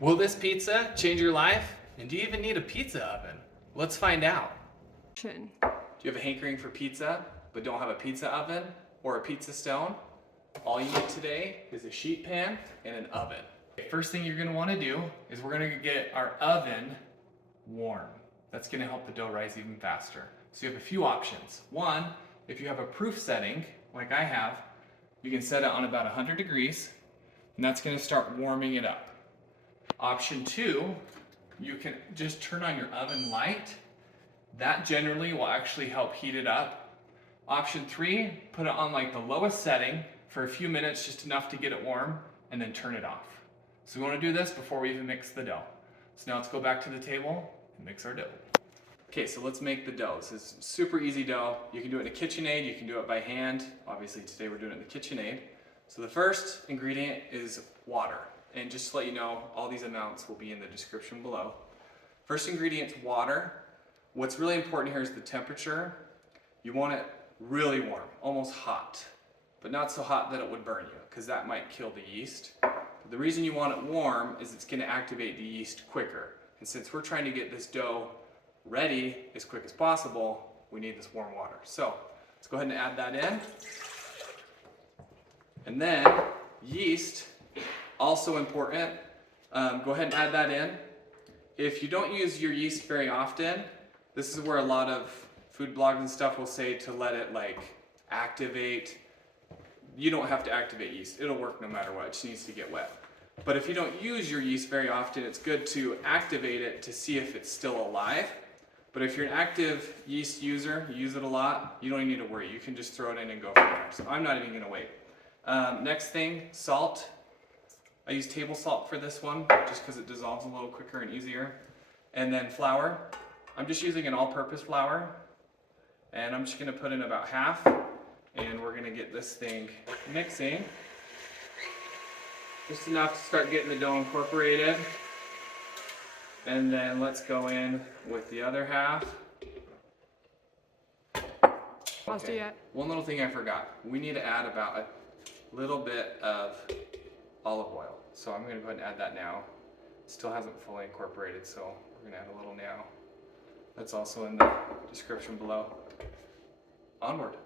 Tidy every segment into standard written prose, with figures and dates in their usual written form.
Will this pizza change your life? And do you even need a pizza oven? Let's find out. Do you have a hankering for pizza, but don't have a pizza oven or a pizza stone? All you need today is a sheet pan and an oven. First thing you're gonna wanna do is we're gonna get our oven warm. That's gonna help the dough rise even faster. So you have a few options. One, if you have a proof setting, like I have, you can set it on about 100 degrees, and that's gonna start warming it up. Option two, you can just turn on your oven light. That generally will actually help heat it up. Option three, put it on like the lowest setting for a few minutes, just enough to get it warm, and then turn it off. So we want to do this before we even mix the dough. So now let's go back to the table and mix our dough. Okay, so let's make the dough. This is super easy dough. You can do it in a KitchenAid, you can do it by hand. Obviously today we're doing it in the KitchenAid. So the first ingredient is water. And just to let you know, all these amounts will be in the description below. First ingredient's water. What's really important here is the temperature. You want it really warm, almost hot, but not so hot that it would burn you, because that might kill the yeast. The reason you want it warm is it's going to activate the yeast quicker. And since we're trying to get this dough ready as quick as possible, we need this warm water. So let's go ahead and add that in. And then yeast, also important. Go ahead and add that in. If you don't use your yeast very often, this is where a lot of food blogs and stuff will say to let it like activate. You don't have to activate yeast. It'll work no matter what. It just needs to get wet. But if you don't use your yeast very often, it's good to activate it to see if it's still alive. But if you're an active yeast user, you use it a lot, you don't even need to worry. You can just throw it in and go from there. So I'm not even gonna wait. Next thing, salt. I use table salt for this one, just because it dissolves a little quicker and easier. And then flour. I'm just using an all-purpose flour. And I'm just gonna put in about half. And we're gonna get this thing mixing. Just enough to start getting the dough incorporated. And then let's go in with the other half. Okay. One little thing I forgot. We need to add about a little bit of olive oil. So I'm gonna go ahead and add that now. It still hasn't fully incorporated, so we're gonna add a little now. That's also in the description below. Onward.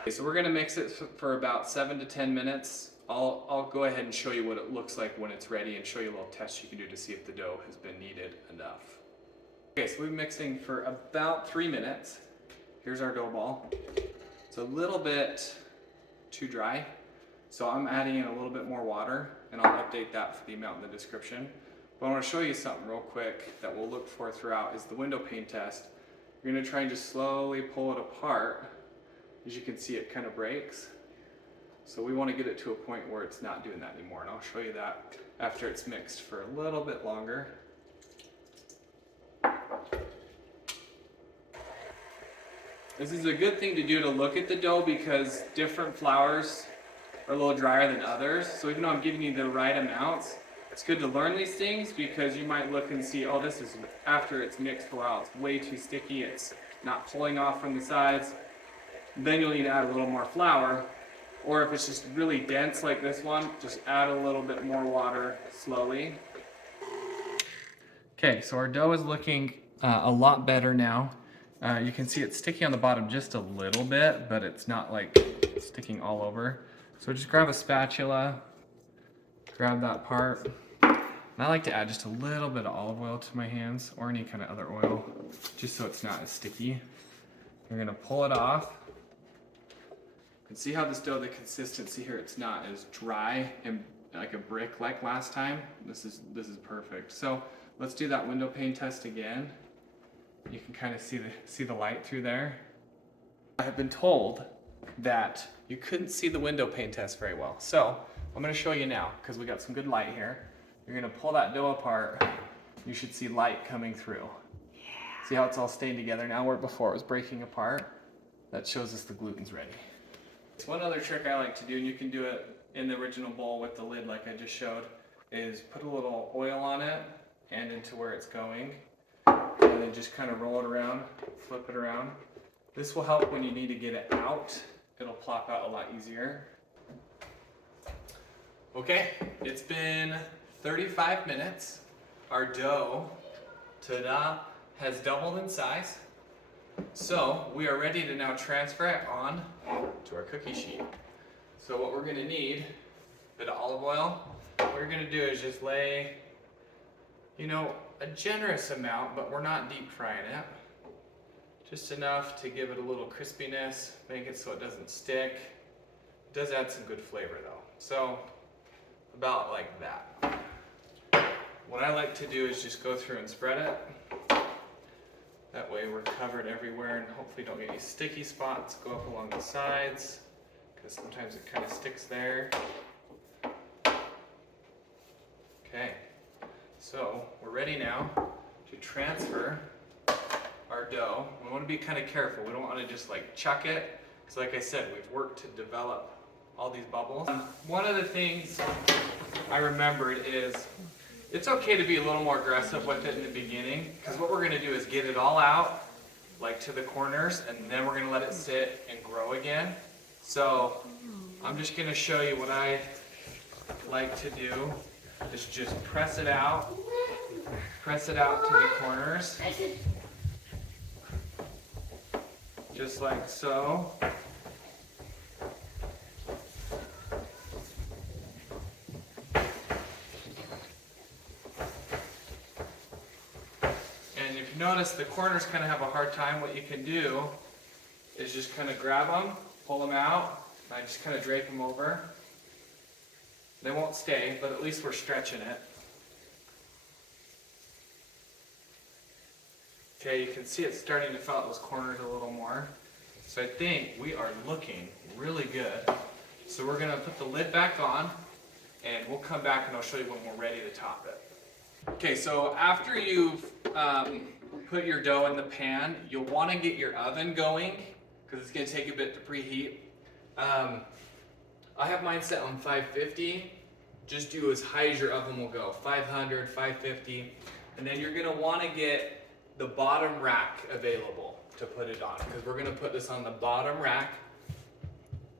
Okay, so we're gonna mix it for about 7 to 10 minutes. I'll go ahead and show you what it looks like when it's ready and show you a little test you can do to see if the dough has been kneaded enough. Okay, so we've been mixing for about 3 minutes. Here's our dough ball. It's a little bit too dry, so I'm adding in a little bit more water, and I'll update that for the amount in the description. But I want to show you something real quick that we'll look for throughout is the window pane test. You're going to try and just slowly pull it apart. As you can see, it kind of breaks. So we want to get it to a point where it's not doing that anymore, and I'll show you that after it's mixed for a little bit longer. This is a good thing to do to look at the dough because different flours are a little drier than others. So even though I'm giving you the right amounts, it's good to learn these things because you might look and see, oh, this is after it's mixed for a while, it's way too sticky, it's not pulling off from the sides. Then you'll need to add a little more flour. Or if it's just really dense like this one, just add a little bit more water slowly. Okay, so our dough is looking a lot better now. You can see it's sticky on the bottom just a little bit, but it's not like sticking all over. So just grab a spatula, grab that part. And I like to add just a little bit of olive oil to my hands or any kind of other oil, just so it's not as sticky. You're gonna pull it off. And see how this dough, the consistency here, it's not as dry and like a brick like last time. This is perfect. So let's do that window pane test again. You can kind of see the light through there. I have been told that you couldn't see the window pane test very well. So I'm going to show you now because we got some good light here. You're going to pull that dough apart. You should see light coming through. Yeah. See how it's all staying together now where before it was breaking apart? That shows us the gluten's ready. One other trick I like to do, and you can do it in the original bowl with the lid like I just showed, is put a little oil on it and into where it's going, and then just kind of roll it around, flip it around. This will help when you need to get it out. It'll plop out a lot easier. Okay, it's been 35 minutes. Our dough, ta-da, has doubled in size. So we are ready to now transfer it on to our cookie sheet. So what we're gonna need, a bit of olive oil. What we're gonna do is just lay, a generous amount, but we're not deep frying it. Just enough to give it a little crispiness, make it so it doesn't stick. It does add some good flavor though. So about like that. What I like to do is just go through and spread it. That way we're covered everywhere and hopefully don't get any sticky spots. Go up along the sides, because sometimes it kind of sticks there. Okay, so we're ready now to transfer our dough. We want to be kind of careful. We don't want to just like chuck it, because like I said, we've worked to develop all these bubbles. One of the things I remembered is it's okay to be a little more aggressive with it in the beginning, because what we're going to do is get it all out, like to the corners, and then we're going to let it sit and grow again. So I'm just going to show you what I like to do is just press it out to the corners, just like so. Notice the corners kind of have a hard time. What you can do is just kind of grab them, pull them out, and I just kind of drape them over. They won't stay, but at least we're stretching it. Okay, you can see it's starting to fill out those corners a little more. So I think we are looking really good. So we're going to put the lid back on, and we'll come back and I'll show you when we're ready to top it. Okay, so after you've put your dough in the pan, you'll want to get your oven going because it's going to take a bit to preheat. I have mine set on 550. Just do as high as your oven will go, 500, 550. And then you're going to want to get the bottom rack available to put it on, because we're going to put this on the bottom rack.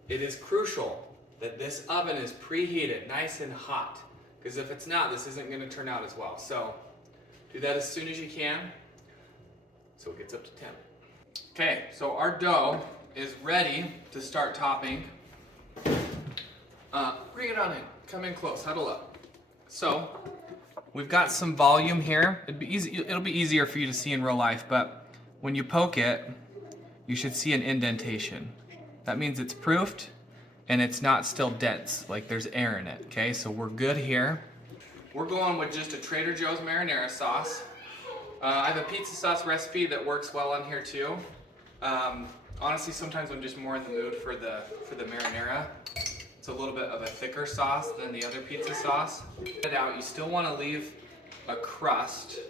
It is crucial that this oven is preheated, nice and hot, because if it's not, this isn't going to turn out as well. So do that as soon as you can, so it gets up to 10. Okay, so our dough is ready to start topping. Bring it on in, come in close, huddle up. So we've got some volume here. It'll be easier for you to see in real life, but when you poke it, you should see an indentation. That means it's proofed and it's not still dense, like there's air in it, okay? So we're good here. We're going with just a Trader Joe's marinara sauce. I have a pizza sauce recipe that works well on here too. Honestly, sometimes I'm just more in the mood for the marinara. It's a little bit of a thicker sauce than the other pizza sauce. Get it out. You still want to leave a crust.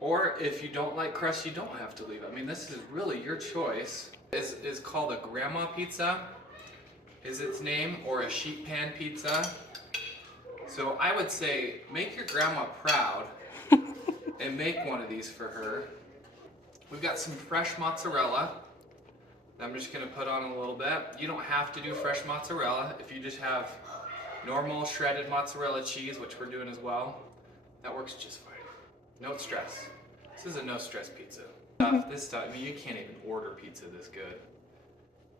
Or if you don't like crust, you don't have to leave it. I mean, this is really your choice. Is called a grandma pizza, is its name, or a sheet pan pizza. So I would say make your grandma proud and make one of these for her. We've got some fresh mozzarella that I'm just gonna put on a little bit. You don't have to do fresh mozzarella. If you just have normal shredded mozzarella cheese, which we're doing as well, that works just fine. No stress. This is a no stress pizza. This stuff, I mean, you can't even order pizza this good.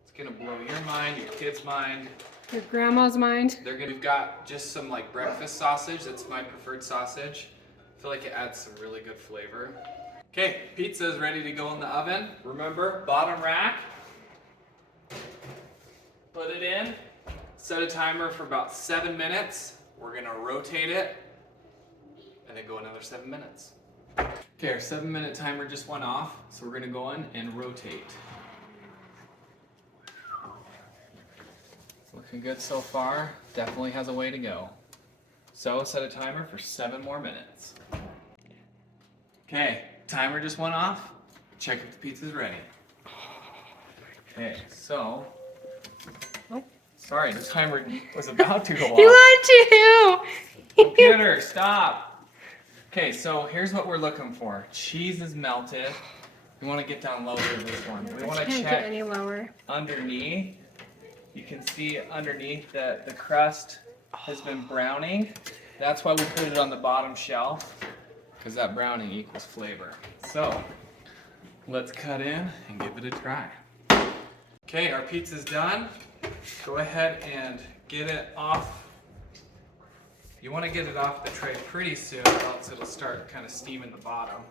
It's gonna blow your mind, your kids' mind. Your grandma's mind. We've got just some like breakfast sausage. That's my preferred sausage. I feel like it adds some really good flavor. Okay, pizza is ready to go in the oven. Remember, bottom rack. Put it in. Set a timer for about 7 minutes. We're gonna rotate it and then go another 7 minutes. Okay, our 7-minute timer just went off, so we're gonna go in and rotate. Looking good so far. Definitely has a way to go. So set a timer for 7 more minutes. Okay, timer just went off. Check if the pizza's ready. Okay, so. Oh, sorry, the timer was about to go off. You lied to! Computer, stop! Okay, so here's what we're looking for. Cheese is melted. We want to get down lower in this one. We want to check get any lower. Underneath. You can see underneath that the crust has been browning. That's why we put it on the bottom shelf, because that browning equals flavor. So, let's cut in and give it a try. Okay, our pizza's done. Go ahead and get it off. You want to get it off the tray pretty soon, or else it'll start kind of steaming the bottom.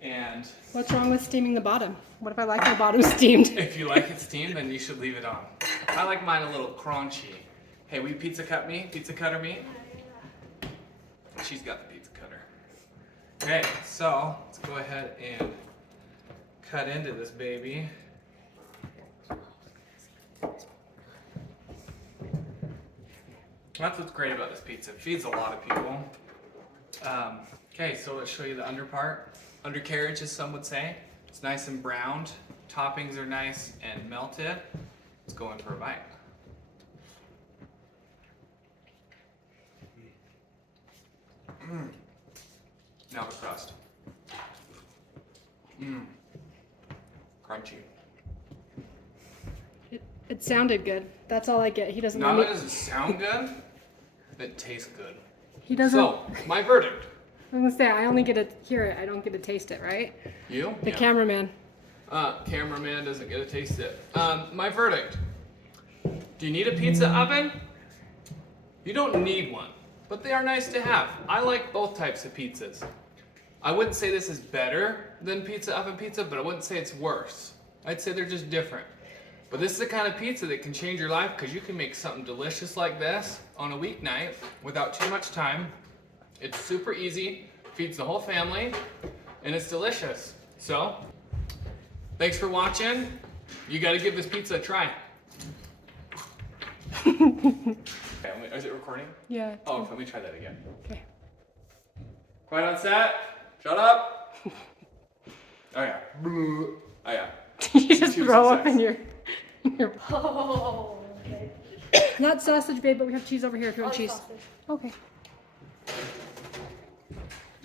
And what's wrong with steaming the bottom? What if I like my bottom steamed? if you like it steamed, then you should leave it on. I like mine a little crunchy. Hey, will you pizza cutter me? She's got the pizza cutter. Okay, so let's go ahead and cut into this baby. That's what's great about this pizza. It feeds a lot of people. Okay, so let's show you the under part. Undercarriage, as some would say. It's nice and browned. Toppings are nice and melted. Let's go in for a bite. Now the crust. Crunchy. It sounded good. That's all I get. He doesn't. Not let only does it sound good, it tastes good. He doesn't. So, my verdict. I'm gonna say I only get to hear it. I don't get to taste it, right? You? The cameraman. Cameraman doesn't get to taste it. My verdict. Do you need a pizza oven? You don't need one, but they are nice to have. I like both types of pizzas. I wouldn't say this is better than pizza oven pizza, but I wouldn't say it's worse. I'd say they're just different. But this is the kind of pizza that can change your life, because you can make something delicious like this on a weeknight without too much time. It's super easy, feeds the whole family, and it's delicious. So, thanks for watching. You got to give this pizza a try. Okay, is it recording? Yeah. Oh, let me try that again. Okay. Quiet on set. Shut up. Oh yeah. Oh yeah. You just throw up in your. Oh, okay. Not sausage, babe, but we have cheese over here if you want cheese. Sausage. Okay.